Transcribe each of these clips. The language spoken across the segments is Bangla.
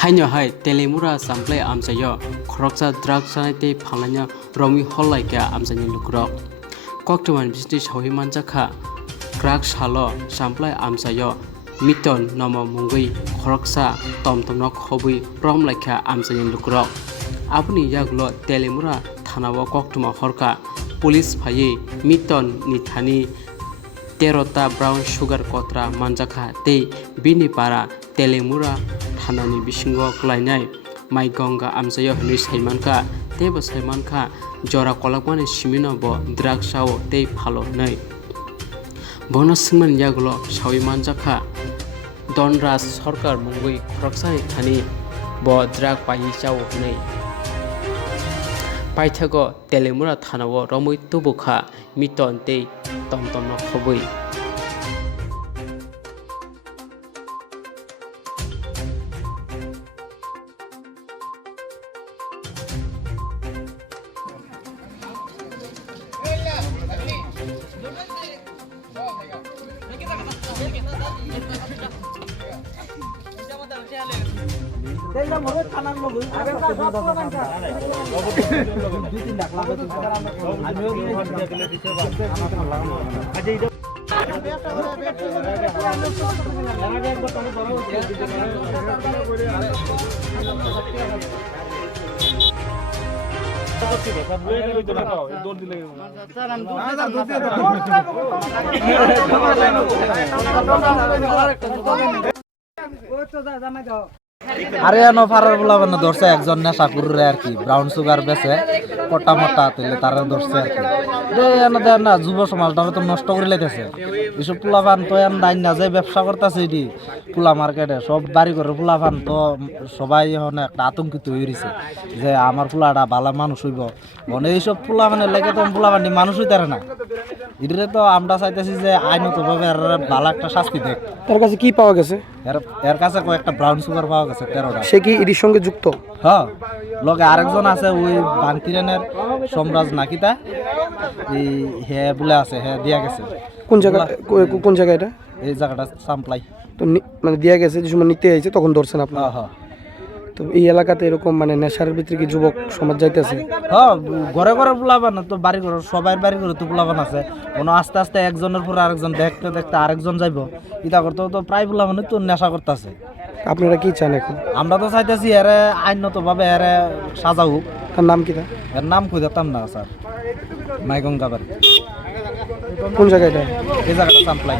Haino hai telemura samplai amsayo khoroksa drug sanai te phalanya romi hollai ka amsani lukrok koktuman business hohi manjakha drug salo samplai amsayo miton nomo mungui khoroksa tomtomno khobui rom laikha amsani lukrok apni yaglo telemura thanao koktuma horka police phaye miton ni thani 13টা brown sugar kotra manjakha tei bini para telemura thanani bisingo klainai mai gonga amsayo hni saimanka tebo saimanka jora kolakmani simino bo drug sao tei phalo nei bono singman yagulo sawi manjakha donras sarkar mungui khoroksani thani bo drug pai chao nei paithago telemura thanao romoi tubukha miton tei tomtomno khobui আরে এনো ফারার বলা মানে ধরছে একজন নেশা করে আর কি ব্রাউন সুগার বেচে কটা মোটা তুলে তারা ধরছে আর কি এনো দেন না যুব সমাজটা তো নষ্ট করে লাইতেছে এসব পোলাপান তো এন দাইন না যে ব্যবসা করতেছে এটি পোলা মার্কেটে সব বাড়ি করে পোলাপান তো সবাই এখন একটা আতঙ্কিত হয়ে রয়েছে যে আমার পোলাটা ভালো মানুষ হইব মানে এইসব পোলা মানে লেগে তো পোলাপানি মানুষ হইতারে না এটারে তো আমরা চাইতেছি যে আইনতভাবে ভালো একটা শাস্তি দেখ। তার কাছে কি পাওয়া গেছে? এর কাছে কয়েকটা ব্রাউন সুগার পাওয়া গেছে 13টা। সে কি এটির সঙ্গে যুক্ত? হ্যাঁ, লগে আরেকজন আছে ওই বান্তিরেনের সম্রাজ নাকিতা এই হে বলে আছে হে দিয়া গেছে। কোন জায়গা এটা? এই জায়গাটা সামপ্লাই। তো মানে দিয়া গেছে যে সময় নিতে আইছে তখন ধরছেন আপনারা? হ্যাঁ। তো এই এলাকাতে এরকম মানে নেশার ভিতরে কি যুবক সমাজ যাইতেছে? হ্যাঁ, ঘরে ঘরে পোলাবান তো বাড়ি ঘরে সবাই বাড়ি ঘরে তো পোলাবান আছে। কোনো আস্তে আস্তে একজনের পর আরেকজন দেখতে দেখতে আরেকজন যাইব ইটা করতে তো প্রায় পোলাবান তো নেশা করতেছে। আপনারা কি চান এখন? আমরা তো চাইতেছি এরে আইনতভাবে এরে সাজা হোক। তার নাম কি? এর নাম কই দিতাম না স্যার, মাইগঙ্গা বাড়ি। কোন জায়গায় এটা? এই জায়গাটা সামপ্লাই।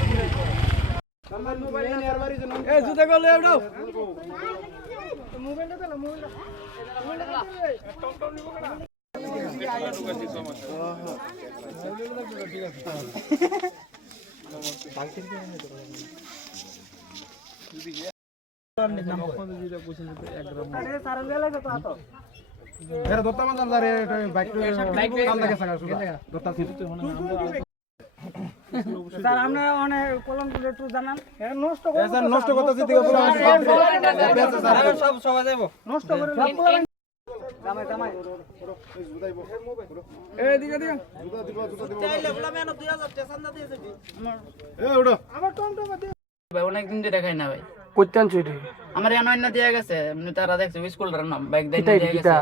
অনেকদিন ধরে দেখাই না ভাই। কোথান চুরি? আমার এনে অন্য দিয়ে গেছে, এমনি তারা দেখছে স্কুলটার নাম বাইক দিয়ে দিয়ে গেছে।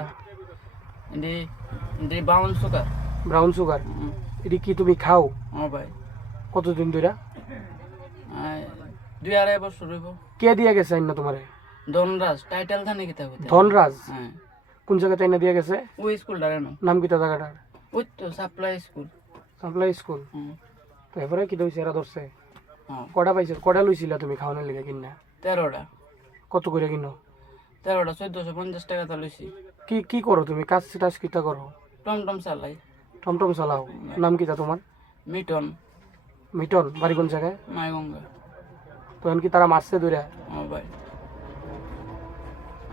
এটি ব্রাউন সুগার। ব্রাউন সুগার এটি কি তুমি খাও? ও ভাই। কতদিন ধরে? 2-2.5 বছর হইব। কে দিয়ে গেছে আইনা তোমারে? ধনরাজ টাইটেল থানে কি থাকবে? ধনরাজ? হ্যাঁ। কোন জায়গাতে আইনা দিয়ে গেছে? ওই স্কুলটার নাম কি জায়গাটার? ওই তো সাপ্লাই স্কুল। Supply school. তো এবারে কি দইছে এরা ধরছে? হ্যাঁ। কটা পাইছে? কটা লইছিলা তুমি খাওয়ানোর লিগে কিনা? 13টা। কত করে কিনো? 13টা 1450 টাকা তা লইছি। কি করো তুমি? কাজ কিটা করো? টমটম চালাই। টমটম চালাও? নাম কিটা তোমার? মিটন। মিটন? বাড়ি কোন জায়গায়? মাইগঙ্গা। তো কি তারা মারছে ধরে? ও ভাই।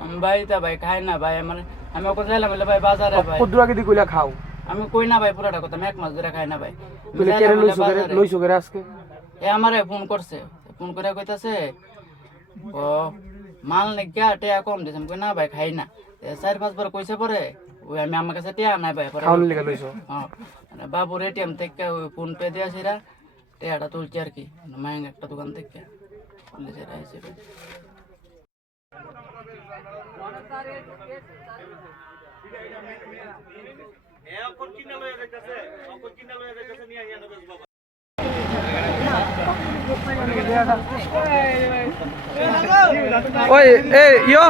আমি বাড়িতে ভাই খাই না ভাই, মানে আমি ওকে চাইলাম ভাই বাজারে ভাই। কত আগে দি কইলা খাও? আমি কই না ভাই পুরাটা কথা, আমি 1 মাস ধরে খাই না ভাই। বলে কেরে লইছো করে আজকে? এ আমারে ফোন করছে, ফোন করে কইতাছে ও মাল নে কি টাকা কম দিছ। আমি কই না ভাই খাই না। 4-5 বার কইছে পরে ওই আমি আমার কাছে টাকা নাই ভাই। পরে খাওয়ানোর লিগে লইছো? হ্যাঁ, বাবুর এটিএম থেকে ওই ফোন পে দিয়ে সেরা টাকাটা তুলছি আর কি, মাইং একটা দোকান থেকে। ওই এ ইয়ো